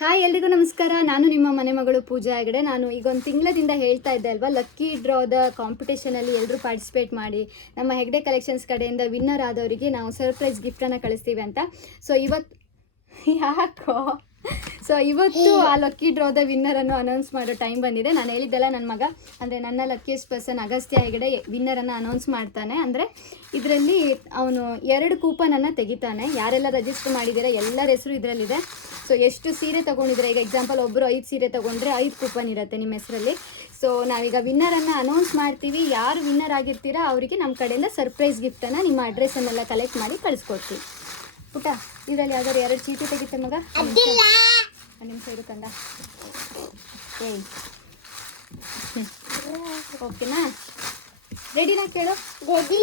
Hi ಎಲ್ರಿಗೂ ನಮಸ್ಕಾರ. ನಾನು ನಿಮ್ಮ ಮನೆ ಮಗಳು ಪೂಜಾ ಹೆಗಡೆ. ನಾನು ಈಗ ಒಂದು ತಿಂಗಳದಿಂದ ಹೇಳ್ತಾ ಇದ್ದೆ ಅಲ್ವಾ, ಲಕ್ಕಿ ಡ್ರಾದ ಕಾಂಪಿಟೇಷನಲ್ಲಿ ಎಲ್ಲರೂ ಪಾರ್ಟಿಸಿಪೇಟ್ ಮಾಡಿ ನಮ್ಮ ಹೆಗ್ಡೆ ಕಲೆಕ್ಷನ್ಸ್ ಕಡೆಯಿಂದ ವಿನ್ನರ್ ಆದವರಿಗೆ ನಾವು ಸರ್ಪ್ರೈಸ್ ಗಿಫ್ಟನ್ನು ಕಳಿಸ್ತೀವಿ ಅಂತ. ಸೊ ಇವತ್ತು ಆ ಲಕ್ಕಿ ಡ್ರಾದ ವಿನ್ನರನ್ನು ಅನೌನ್ಸ್ ಮಾಡೋ ಟೈಮ್ ಬಂದಿದೆ. ನಾನು ಹೇಳಿದ್ದೆಲ್ಲ ನನ್ನ ಮಗ ಅಂದರೆ ನನ್ನ ಲಕ್ಕಿಯಸ್ಟ್ ಪರ್ಸನ್ ಅಗಸ್ತ್ಯ ಹೆಗಡೆ ವಿನ್ನರನ್ನು ಅನೌನ್ಸ್ ಮಾಡ್ತಾನೆ. ಅಂದರೆ ಇದರಲ್ಲಿ ಅವನು 2 ಕೂಪನನ್ನು ತೆಗಿತಾನೆ. ಯಾರೆಲ್ಲ ರಿಜಿಸ್ಟರ್ ಮಾಡಿದ್ದೀರಾ ಎಲ್ಲರ ಹೆಸರು ಇದರಲ್ಲಿದೆ. ಸೊ ಎಷ್ಟು ಸೀರೆ ತೊಗೊಂಡಿದ್ರೆ, ಈಗ ಎಕ್ಸಾಂಪಲ್ ಒಬ್ಬರು 5 ಸೀರೆ ತೊಗೊಂಡ್ರೆ 5 ಕೂಪನ್ ಇರುತ್ತೆ ನಿಮ್ಮ ಹೆಸರಲ್ಲಿ. ಸೊ ನಾವೀಗ ವಿನ್ನರನ್ನು ಅನೌನ್ಸ್ ಮಾಡ್ತೀವಿ. ಯಾರು ವಿನ್ನರ್ ಆಗಿರ್ತೀರಾ ಅವರಿಗೆ ನಮ್ಮ ಕಡೆಯಿಂದ ಸರ್ಪ್ರೈಸ್ ಗಿಫ್ಟನ್ನು ನಿಮ್ಮ ಅಡ್ರೆಸ್ಸನ್ನೆಲ್ಲ ಕಲೆಕ್ಟ್ ಮಾಡಿ ಕಳಿಸ್ಕೊಡ್ತೀವಿ. ಪುಟ, ಇದರಲ್ಲಿ ಯಾವ್ದಾದ್ರು 2 ಚೀಟಿ ತೆಗಿತೆ ಮಗ. ಒಂದು ನಿಮಿಷ ಇರುತ್ತಂದ. ಏಯ್ ಓಕೆನಾ? ರೆಡಿನಾ? ಕೇಳು. ರೆಡಿ.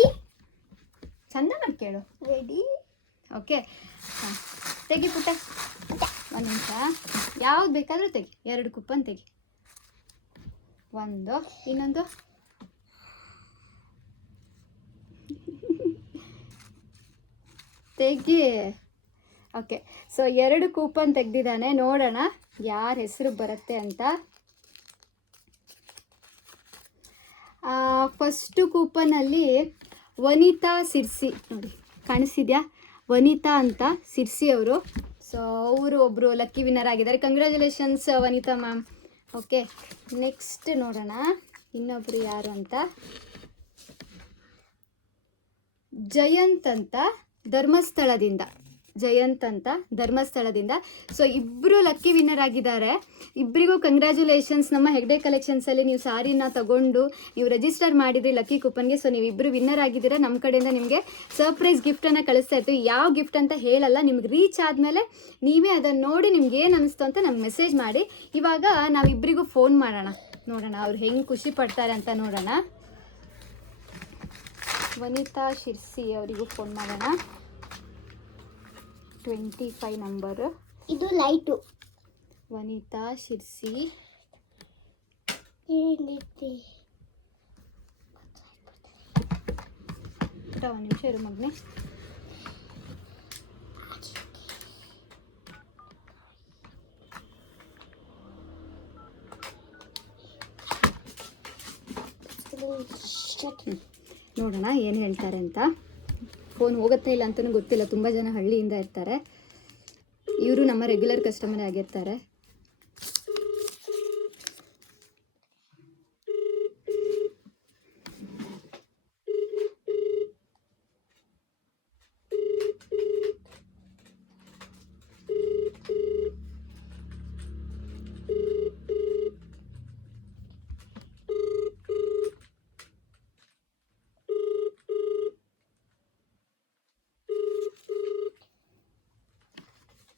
ಚಂದ ಮಾಡಿ ಕೇಳು. ರೆಡಿ. ಓಕೆ, ಹಾಂ ತೆಗಿ ಪುಟ್ಟ. ಒಂದು ನಿಮಿಷ, ಯಾವ್ದು ಬೇಕಾದರೂ ತೆಗಿ. 2 ಕೂಪನ್ ತೆಗಿ. ಒಂದು, ಇನ್ನೊಂದು. ತೆಗಿ. ಓಕೆ, ಸೊ 2 ಕೂಪನ್ ತೆಗೆದಿದ್ದಾನೆ. ನೋಡೋಣ ಯಾರ ಹೆಸರು ಬರುತ್ತೆ ಅಂತ. ಫಸ್ಟು ಕೂಪನಲ್ಲಿ ವನಿತಾ ಸಿರ್ಸಿ, ನೋಡಿ ಕಾಣಿಸ್ತಿದ್ಯಾ? ವನಿತಾ ಅಂತ ಸಿರ್ಸಿ ಅವರು. ಸೊ ಅವರು ಒಬ್ಬರು ಲಕ್ಕಿ ವಿನ್ನರ್ ಆಗಿದ್ದಾರೆ. ಕಂಗ್ರ್ಯಾಚುಲೇಷನ್ಸ್ ವನಿತಾ ಮ್ಯಾಮ್. ಓಕೆ, ನೆಕ್ಸ್ಟ್ ನೋಡೋಣ ಇನ್ನೊಬ್ಬರು ಯಾರು ಅಂತ. ಜಯಂತ್ ಅಂತ ಧರ್ಮಸ್ಥಳದಿಂದ. ಸೊ ಇಬ್ಬರು ಲಕ್ಕಿ ವಿನ್ನರ್ ಆಗಿದ್ದಾರೆ. ಇಬ್ಬರಿಗೂ ಕಂಗ್ರ್ಯಾಚುಲೇಷನ್ಸ್. ನಮ್ಮ ಹೆಗ್ಡೆ ಕಲೆಕ್ಷನ್ಸಲ್ಲಿ ನೀವು ಸಾರಿನ ತಗೊಂಡು ನೀವು ರಿಜಿಸ್ಟರ್ ಮಾಡಿದ್ರಿ ಲಕ್ಕಿ ಕೂಪನ್ಗೆ. ಸೊ ನೀವು ಇಬ್ಬರು ವಿನ್ನರ್ ಆಗಿದ್ದೀರಾ. ನಮ್ಮ ಕಡೆಯಿಂದ ನಿಮಗೆ ಸರ್ಪ್ರೈಸ್ ಗಿಫ್ಟನ್ನು ಕಳಿಸ್ತಾ ಇರ್ತೀವಿ. ಯಾವ ಗಿಫ್ಟ್ ಅಂತ ಹೇಳಲ್ಲ, ನಿಮ್ಗೆ ರೀಚ್ ಆದಮೇಲೆ ನೀವೇ ಅದನ್ನು ನೋಡಿ ನಿಮ್ಗೆ ಏನು ಅನಿಸ್ತು ಅಂತ ನಮ್ಗೆ ಮೆಸೇಜ್ ಮಾಡಿ. ಇವಾಗ ನಾವಿಬ್ಬರಿಗೂ ಫೋನ್ ಮಾಡೋಣ, ನೋಡೋಣ ಅವ್ರು ಹೆಂಗೆ ಖುಷಿ ಪಡ್ತಾರೆ ಅಂತ ನೋಡೋಣ. ವನಿತಾ ಶಿರ್ಸಿ ಅವರಿಗೂ ಫೋನ್ ಮಾಡೋಣ. 25 ನಂಬರು. ಇದು ಲೈಟು. ವನಿತಾ ಶಿರ್ಸಿ. ಒಂದು ನಿಮಿಷ ಇರು ಮಗನೆ. ನೋಡೋಣ ಏನು ಹೇಳ್ತಾರೆ ಅಂತ. ಫೋನ್ ಹೋಗುತ್ತೆ ಇಲ್ಲ ಅಂತಲೂ ಗೊತ್ತಿಲ್ಲ. ತುಂಬ ಜನ ಹಳ್ಳಿಯಿಂದ ಇರ್ತಾರೆ. ಇವರು ನಮ್ಮ ರೆಗ್ಯುಲರ್ ಕಸ್ಟಮರ್ ಆಗಿರ್ತಾರೆ.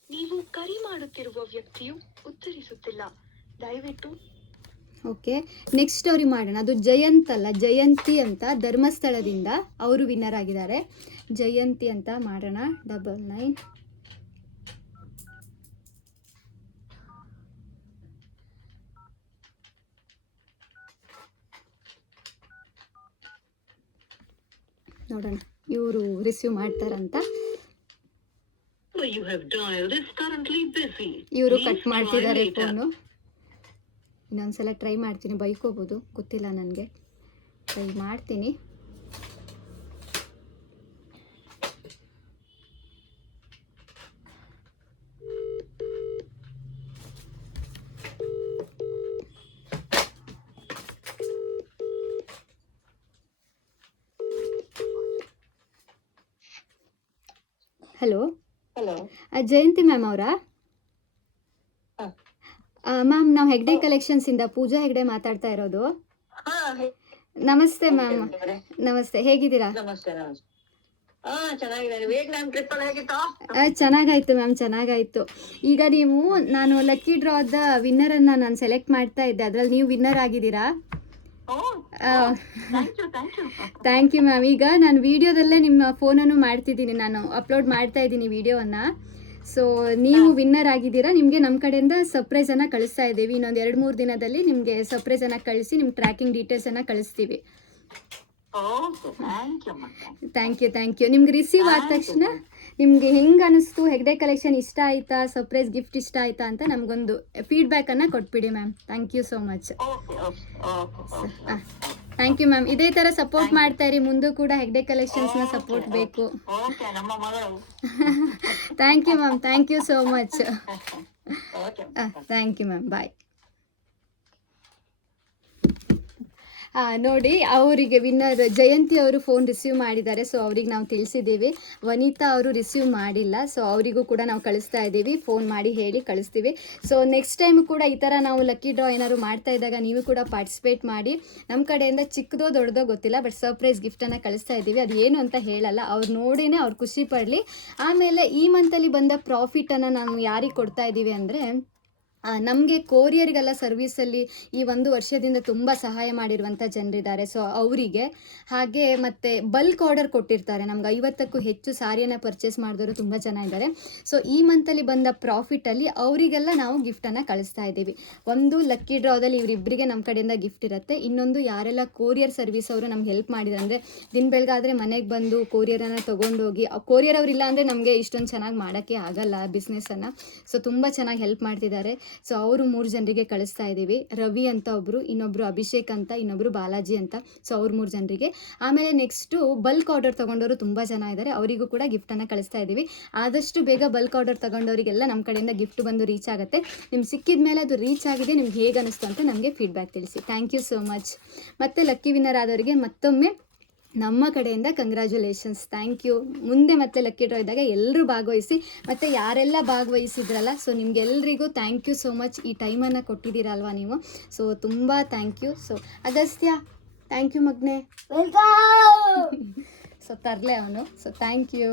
ನೀವು ಕರೆ ಮಾಡುತ್ತಿರುವ ವ್ಯಕ್ತಿಯು ಉತ್ತರಿಸುತ್ತಿಲ್ಲ, ದಯವಿಟ್ಟು. ಓಕೆ, ನೆಕ್ಸ್ಟ್ ಅವ್ರಿಗೆ ಮಾಡೋಣ. ಅದು ಜಯಂತ್ ಅಲ್ಲ, ಜಯಂತಿ ಅಂತ ಧರ್ಮಸ್ಥಳದಿಂದ ಅವರು ವಿನ್ನರ್ ಆಗಿದ್ದಾರೆ. ಜಯಂತಿ ಅಂತ ಮಾಡೋಣ. 99. ನೋಡೋಣ ಇವರು ರಿಸೀವ್ ಮಾಡ್ತಾರಂತ. ಇವರು ಕಟ್ ಮಾಡ್ತಿದ್ದಾರೆ ಫೋನು. ಇನ್ನೊಂದ್ಸಲ ಟ್ರೈ ಮಾಡ್ತೀನಿ. ಬೈಕೋಬೋದು, ಗೊತ್ತಿಲ್ಲ ನನಗೆ. ಟ್ರೈ ಮಾಡ್ತೀನಿ. ಹಲೋ, ಜಯಂತಿ ಮ್ಯಾಮ್ ಅವರಾ? ಮ್ಯಾಮ್, ನಾವು ಹೆಗ್ಡೆ ಕಲೆಕ್ಷನ್ಸಿಂದ ಪೂಜಾ ಹೆಗ್ಡೆ ಮಾತಾಡ್ತಾ ಇರೋದು. ನಮಸ್ತೆ ಮ್ಯಾಮ್. ನಮಸ್ತೆ, ಹೇಗಿದ್ದೀರಾ? ಚೆನ್ನಾಗಾಯ್ತು ಮ್ಯಾಮ್, ಚೆನ್ನಾಗಾಯ್ತು. ಈಗ ನಾನು ಲಕ್ಕಿ ಡ್ರಾದ ವಿನ್ನರನ್ನು ನಾನು ಸೆಲೆಕ್ಟ್ ಮಾಡ್ತಾ ಇದ್ದೆ. ಅದರಲ್ಲಿ ನೀವು ವಿನ್ನರ್ ಆಗಿದ್ದೀರಾ. Thank you ma'am. ಈಗ ನಾನು ವಿಡಿಯೋದಲ್ಲೇ ನಿಮ್ಮ ಫೋನನ್ನು ಮಾಡ್ತಿದ್ದೀನಿ, ನಾನು ಅಪ್ಲೋಡ್ ಮಾಡ್ತಾ ಇದ್ದೀನಿ ವಿಡಿಯೋವನ್ನು. ಸೊ ನೀವು ವಿನ್ನರ್ ಆಗಿದ್ದೀರಾ. ನಿಮಗೆ ನಮ್ಮ ಕಡೆಯಿಂದ ಸರ್ಪ್ರೈಸನ್ನು ಕಳಿಸ್ತಾ ಇದ್ದೀವಿ. ಇನ್ನೊಂದು 2-3 ದಿನದಲ್ಲಿ ನಿಮಗೆ ಸರ್ಪ್ರೈಸನ್ನು ಕಳಿಸಿ ನಿಮ್ಮ ಟ್ರ್ಯಾಕಿಂಗ್ ಡೀಟೇಲ್ಸನ್ನು ಕಳಿಸ್ತೀವಿ. Okay thank you thank you ನಿಮ್ಗೆ ರಿಸೀವ್ ಆದ ತಕ್ಷಣ ನಿಮಗೆ ಹೆಂಗೆ ಅನಿಸ್ತು, ಹೆಗ್ಡೆ ಕಲೆಕ್ಷನ್ ಇಷ್ಟ ಆಯಿತಾ, ಸರ್ಪ್ರೈಸ್ ಗಿಫ್ಟ್ ಇಷ್ಟ ಆಯಿತಾ ಅಂತ ನಮಗೊಂದು ಫೀಡ್ಬ್ಯಾಕನ್ನು ಕೊಟ್ಬಿಡಿ ma'am. Thank you so much. Okay thank you ma'am. ಇದೇ ಥರ ಸಪೋರ್ಟ್ ಮಾಡ್ತಾ ಇರಿ, ಮುಂದೂ ಕೂಡ ಹೆಗ್ಡೆ ಕಲೆಕ್ಷನ್ಸ್ನ ಸಪೋರ್ಟ್ ಬೇಕು. ಓಕೆ ನಮ್ಮ ಮಗಳು. Thank you ma'am, thank you so much. Okay thank you ma'am, bye. ನೋಡಿ, ಅವರಿಗೆ ವಿನ್ನರ್ ಜಯಂತಿ ಅವರು ಫೋನ್ ರಿಸೀವ್ ಮಾಡಿದ್ದಾರೆ. ಸೊ ಅವ್ರಿಗೆ ನಾವು ತಿಳಿಸಿದ್ದೀವಿ. ವನಿತಾ ಅವರು ರಿಸೀವ್ ಮಾಡಿಲ್ಲ. ಸೊ ಅವರಿಗೂ ಕೂಡ ನಾವು ಕಳಿಸ್ತಾ ಇದ್ದೀವಿ, ಫೋನ್ ಮಾಡಿ ಹೇಳಿ ಕಳಿಸ್ತೀವಿ. ಸೊ ನೆಕ್ಸ್ಟ್ ಟೈಮ್ ಕೂಡ ಈ ಥರ ನಾವು ಲಕ್ಕಿ ಡ್ರಾ ಏನಾದ್ರು ಮಾಡ್ತಾ ಇದ್ದಾಗ ನೀವು ಕೂಡ ಪಾರ್ಟಿಸಿಪೇಟ್ ಮಾಡಿ. ನಮ್ಮ ಕಡೆಯಿಂದ ಚಿಕ್ಕದೋ ದೊಡ್ಡದೋ ಗೊತ್ತಿಲ್ಲ, ಬಟ್ ಸರ್ಪ್ರೈಸ್ ಗಿಫ್ಟನ್ನು ಕಳಿಸ್ತಾ ಇದ್ದೀವಿ. ಅದು ಏನು ಅಂತ ಹೇಳಲ್ಲ, ಅವ್ರು ನೋಡಿನೇ ಅವ್ರು ಖುಷಿ ಪಡಲಿ. ಆಮೇಲೆ ಈ ಮಂತಲ್ಲಿ ಬಂದ ಪ್ರಾಫಿಟನ್ನು ನಾವು ಯಾರಿಗೆ ಕೊಡ್ತಾ ಇದ್ದೀವಿ ಅಂದರೆ, ನಮಗೆ ಕೊರಿಯರಿಗೆಲ್ಲ ಸರ್ವಿಸಲ್ಲಿ ಈ 1 ವರ್ಷದಿಂದ ತುಂಬ ಸಹಾಯ ಮಾಡಿರುವಂಥ ಜನರಿದ್ದಾರೆ. ಸೊ ಅವರಿಗೆ, ಹಾಗೆ ಮತ್ತು ಬಲ್ಕ್ ಆರ್ಡರ್ ಕೊಟ್ಟಿರ್ತಾರೆ. ನಮ್ಗೆ 50ಕ್ಕೂ ಹೆಚ್ಚು ಸಾರಿಯನ್ನು ಪರ್ಚೇಸ್ ಮಾಡಿದವರು ತುಂಬ ಜನ ಇದ್ದಾರೆ. ಸೊ ಈ ಮಂತಲ್ಲಿ ಬಂದ ಪ್ರಾಫಿಟಲ್ಲಿ ಅವರಿಗೆಲ್ಲ ನಾವು ಗಿಫ್ಟನ್ನು ಕಳಿಸ್ತಾ ಇದ್ದೀವಿ. ಒಂದು ಲಕ್ಕಿ ಡ್ರಾದಲ್ಲಿ ಇವರಿಬ್ಬರಿಗೆ ನಮ್ಮ ಕಡೆಯಿಂದ ಗಿಫ್ಟ್ ಇರುತ್ತೆ. ಇನ್ನೊಂದು ಯಾರೆಲ್ಲ ಕೊರಿಯರ್ ಸರ್ವಿಸ್ ಅವರು ನಮ್ಗೆ ಹೆಲ್ಪ್ ಮಾಡಿದ್ದಾರೆ, ಅಂದರೆ ದಿನ ಬೆಳಗಾದರೆ ಮನೆಗೆ ಬಂದು ಕೊರಿಯರನ್ನು ತೊಗೊಂಡೋಗಿ, ಕೊರಿಯರ್ ಅವರಿಲ್ಲ ಅಂದರೆ ನಮಗೆ ಇಷ್ಟೊಂದು ಚೆನ್ನಾಗಿ ಮಾಡೋಕ್ಕೆ ಆಗಲ್ಲ ಬಿಸ್ನೆಸ್ಸನ್ನು. ಸೊ ತುಂಬ ಚೆನ್ನಾಗಿ ಹೆಲ್ಪ್ ಮಾಡ್ತಿದ್ದಾರೆ. ಸೊ ಅವರು 3 ಜನರಿಗೆ ಕಳಿಸ್ತಾ ಇದ್ದೀವಿ. ರವಿ ಅಂತ ಒಬ್ಬರು, ಇನ್ನೊಬ್ಬರು ಅಭಿಷೇಕ್ ಅಂತ, ಇನ್ನೊಬ್ಬರು ಬಾಲಾಜಿ ಅಂತ. ಸೊ ಅವ್ರು 3 ಜನರಿಗೆ. ಆಮೇಲೆ ನೆಕ್ಸ್ಟು ಬಲ್ಕ್ ಆರ್ಡರ್ ತೊಗೊಂಡವರು ತುಂಬ ಜನ ಇದ್ದಾರೆ, ಅವರಿಗೂ ಕೂಡ ಗಿಫ್ಟನ್ನು ಕಳಿಸ್ತಾ ಇದ್ದೀವಿ. ಆದಷ್ಟು ಬೇಗ ಬಲ್ಕ್ ಆರ್ಡರ್ ತೊಗೊಂಡವರಿಗೆಲ್ಲ ನಮ್ಮ ಕಡೆಯಿಂದ ಗಿಫ್ಟ್ ಬಂದು ರೀಚ್ ಆಗುತ್ತೆ. ನಿಮ್ಗೆ ಸಿಕ್ಕಿದ ಮೇಲೆ ಅದು ರೀಚ್ ಆಗಿದೆ, ನಿಮ್ಗೆ ಹೇಗೆ ಅನಿಸ್ತು ಅಂತ ನಮಗೆ ಫೀಡ್ಬ್ಯಾಕ್ ತಿಳಿಸಿ. Thank you so much. ಮತ್ತು ಲಕ್ಕಿ ವಿನ್ನರ್ ಆದವರಿಗೆ ಮತ್ತೊಮ್ಮೆ ನಮ್ಮ ಕಡೆಯಿಂದ ಕಂಗ್ರ್ಯಾಚುಲೇಷನ್ಸ್. Thank you. ಮುಂದೆ ಮತ್ತೆ ಲಕ್ಕಿ ಡ್ರಾ ಇದ್ದಾಗ ಎಲ್ಲರೂ ಭಾಗವಹಿಸಿ. ಮತ್ತು ಯಾರೆಲ್ಲ ಭಾಗವಹಿಸಿದ್ರಲ್ಲ, ಸೊ ನಿಮಗೆಲ್ಲರಿಗೂ ಥ್ಯಾಂಕ್ ಯು ಸೋ ಮಚ್. ಈ ಟೈಮನ್ನು ಕೊಟ್ಟಿದ್ದೀರಲ್ವ ನೀವು, ಸೊ ತುಂಬ thank you. So Agastya, thank you ಮಗ್ನೆ. ಸೊ ತರಲೆ ಅವನು. So thank you.